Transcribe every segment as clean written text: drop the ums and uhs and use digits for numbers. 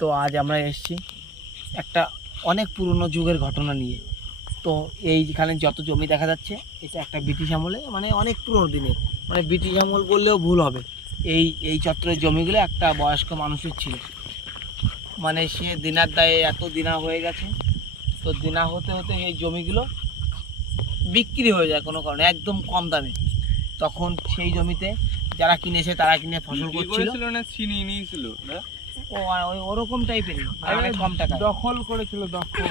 তো আজ আমরা এসেছি একটা অনেক পুরনো যুগের ঘটনা নিয়ে। তো এইখানে যত জমি দেখা যাচ্ছে এটা একটা ব্রিটিশ আমলে, মানে অনেক পুরনো দিনের, মানে ব্রিটিশ আমল বললেও ভুল হবে। এই চত্বরের জমিগুলো একটা বয়স্ক মানুষের ছিল, মানে সে দিনার দায়ে এত দিনা হয়ে গেছে। তো দিনা হতে হতে এই জমিগুলো বিক্রি হয়ে যায় কোনো কারণে একদম কম দামে। তখন সেই জমিতে যারা কিনেছে তারা কিনে ফসল করছিল, ওরকম টাইপের অনেক কম টাকা দখল করেছিল দখল।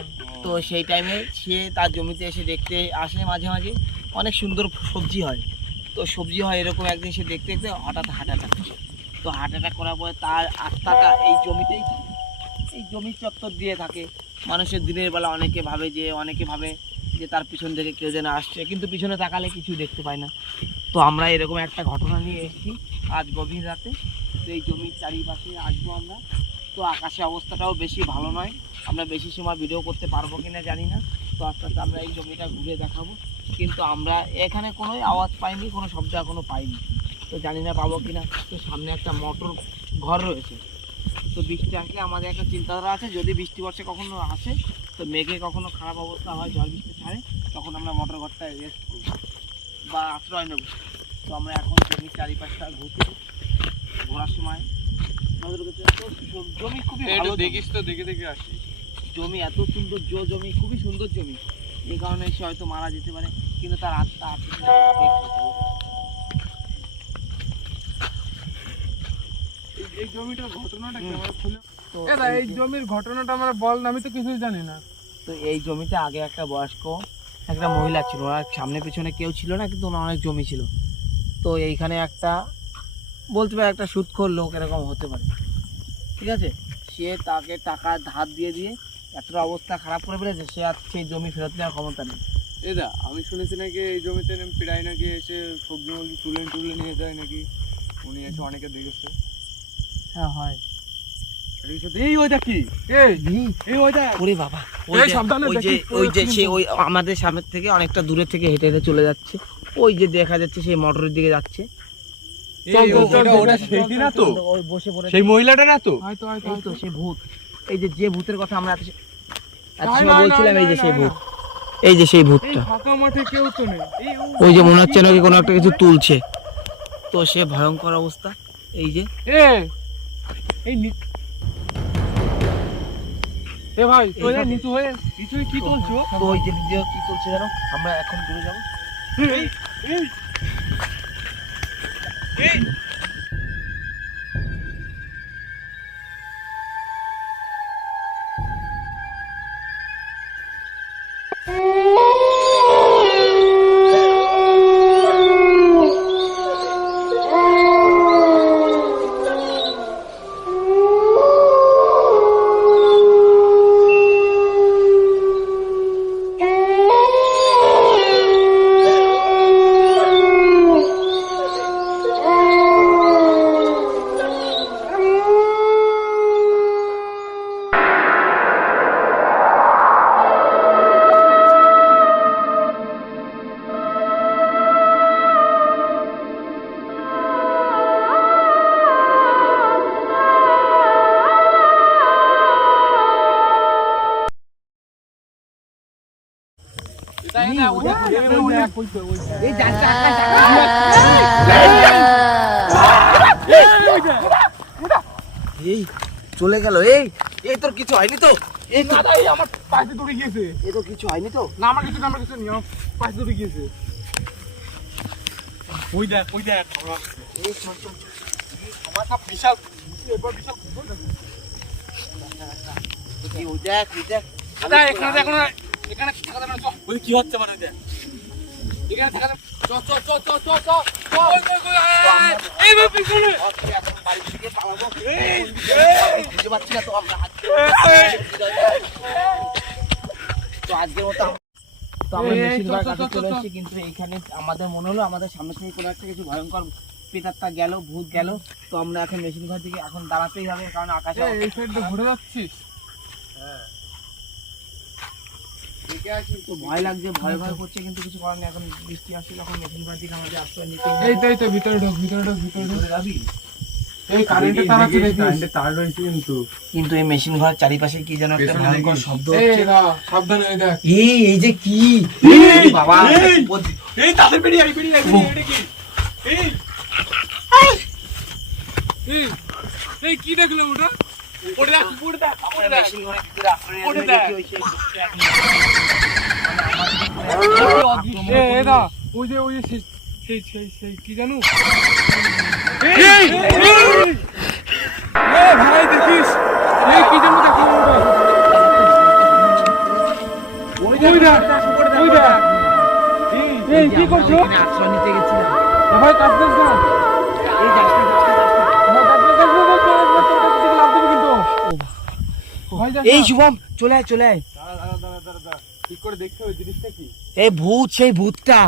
তো সেই টাইমে সে তার জমিতে এসে দেখতে আসে মাঝে মাঝে অনেক সুন্দর সবজি হয়। তো সবজি হয় এরকম একদিন সে দেখতে দেখতে হঠাৎ হার্ট অ্যাটাক। তো হার্ট অ্যাটাক করার পরে তার আত্মাটা এই জমিতেই থাকে, এই জমির চত্বর দিয়ে থাকে। মানুষের দিনের বেলা অনেকে ভাবে যে তার পিছন থেকে কেউ যেন আসছে, কিন্তু পিছনে তাকালে কিছু দেখতে পায় না। তো আমরা এরকম একটা ঘটনা নিয়ে এসেছি আজ গভীর রাতে। তো এই জমির চারিপাশে আসবো আমরা। তো আকাশে অবস্থাটাও বেশি ভালো নয়, আমরা বেশি সময় ভিডিও করতে পারবো কিনা জানি না। তো আস্তে আস্তে আমরা এই জমিটা ঘুরে দেখাবো, কিন্তু আমরা এখানে কোনো আওয়াজ পাইনি, কোনো শব্দ এখনো পাইনি। তো জানি না পাবো কিনা। তো সামনে একটা মোটর ঘর রয়েছে। তো বৃষ্টি আসলে আমাদের একটা চিন্তাধারা আছে, যদি বৃষ্টি বর্ষে কখনো আসে, তো মেঘে কখনো খারাপ অবস্থা হয়, জল বৃষ্টি ছাড়ে, তখন আমরা মোটর ঘরটা রেস্ট করবো বা আশ্রয় নেব। তো আমরা এখন জমির চারিপাশটা ঘোরার সময় জমি খুবই ভালো, দেখিস তো, দেখে দেখে আসি। জমি এত সুন্দর, জমি খুবই সুন্দর জমি, এই কারণে সে হয়তো মারা যেতে পারে, কিন্তু তার আত্মা এই জমিটার ঘটনাটা কেমন খুলে এই জমির ঘটনাটা আমরা বল, আমি তো কিছুই জানি না। তো এই জমিতে আগে একটা বয়স্ক একটা মহিলা ছিল, ওনার সামনে পিছনে কেউ ছিল না, কিন্তু ওনার অনেক জমি ছিল। তো এইখানে একটা বলতে পারে একটা সুদখোর লোক এরকম হতে পারে, ঠিক আছে। সে তাকে টাকা ধার দিয়ে দিয়ে এতটা অবস্থা খারাপ করে ফেলেছে, সে আর সেই জমি ফেরত নেওয়ার ক্ষমতা নেই। এদা আমি শুনেছি নাকি এই জমিতে প্রায় নাকি এসে সবজি মবজি তুলে নিয়ে যায় নাকি, উনি এসে অনেকে দেখেছে। হ্যাঁ হয়। আমাদের সামনে থেকে অনেকটা দূরে থেকে হেঁটে হেঁটে চলে যাচ্ছে, ওই যে দেখা যাচ্ছে সেই মোটরের দিকে যাচ্ছে। সেই মহিলাটা না তো, সেই ভূত, এই যে ভূতের কথা আমরা এত সময় বলছিলাম, এই যে সেই ভূত, এই যে সেই ভূতটা, ওই যে মনে হচ্ছে নাকি কোনো একটা কিছু তুলছে। তো সে ভয়ঙ্কর অবস্থা। এই যে ভাই নিচু হয়ে কি তুলছো? তো ওই যে কি তুলছে জানো, আমরা এখন দূরে যাবো। চলে গেল। এই তোর কিছু হয়নি তো? এই না আমার পাশে দূরে গিয়েছে। এই তো কিছু হয়নি তো? না আমার কিছু নিয়ে পাশে দূরে গিয়েছে। ওই দেখ এই আমার সব বিশাল এবার বিশাল ওই দেখ দাদা এখানে থাকা যাবে না। চল ওই কি হচ্ছে মানে দেখ এখানে থাকা যাবে। এই বাপি কোনে এখন বাড়ি থেকে পালাবো, বুঝতে পারছি না তো আমরা। তো আজকের মতো তো আমরা বেশিরভাগ কাছে চলে এসেছি, কিন্তু এইখানে আমাদের মনে হলো আমাদের সামনে থেকে কোনো একটা কিছু ভয়ঙ্কর পেটাত্তা গেল, ভূত গেল। তো আমরা এখন মেশিন ঘর থেকে এখন দাঁড়াতেই হবে, কারণ আকাশে এই সাইডে ঘুরে যাচ্ছিস। হ্যাঁ তো ভয় লাগছে, ভয় করছে, কিন্তু কিছু করার নেই। এখন বৃষ্টি আসছে, যখন মেশিন ঘর থেকে আমাদের আশ্রয় নিতে। এই তো ভিতরে ঢোক যাবি। এই কারেন্টের তার আছে, কারেন্টের তার রয়েছে কিন্তু। কিন্তু এই মেশিন ঘরের চারিপাশে কি যেন একটা পেছনে ভয়ঙ্কর দেখি। শব্দ এই হচ্ছে। না, সাবধানে ওই দেখ। এই যে কি বাবা, এই তাদের বেরিয়ে আই, বেরিয়ে আই, এটা কি? এই এই কি দেখলাম ওটা? পড়ে দেখ, পড়ে দেখ, পড়ে দেখ। মেশিন ঘরের ভিতরে আসলে পড়ে কি দেখ। হয়েছে? এই দা, ওই যে সেই কি জানো? এই ভাই দেখিস, এই কি জানো দেখো ওটা। ওই দেখ, ওই দেখ। এই কি করছো? এখানে আশ্রয় নিতে গেছিলাম। এ ভাই কাজ দিস না। এই যাচ্ছে, এই শুভম চলে আয়, চলে আয়। দাঁড়া। ঠিক করে দেখতে হবে জিনিসটা কি। এই ভূত, সেই ভূতটা।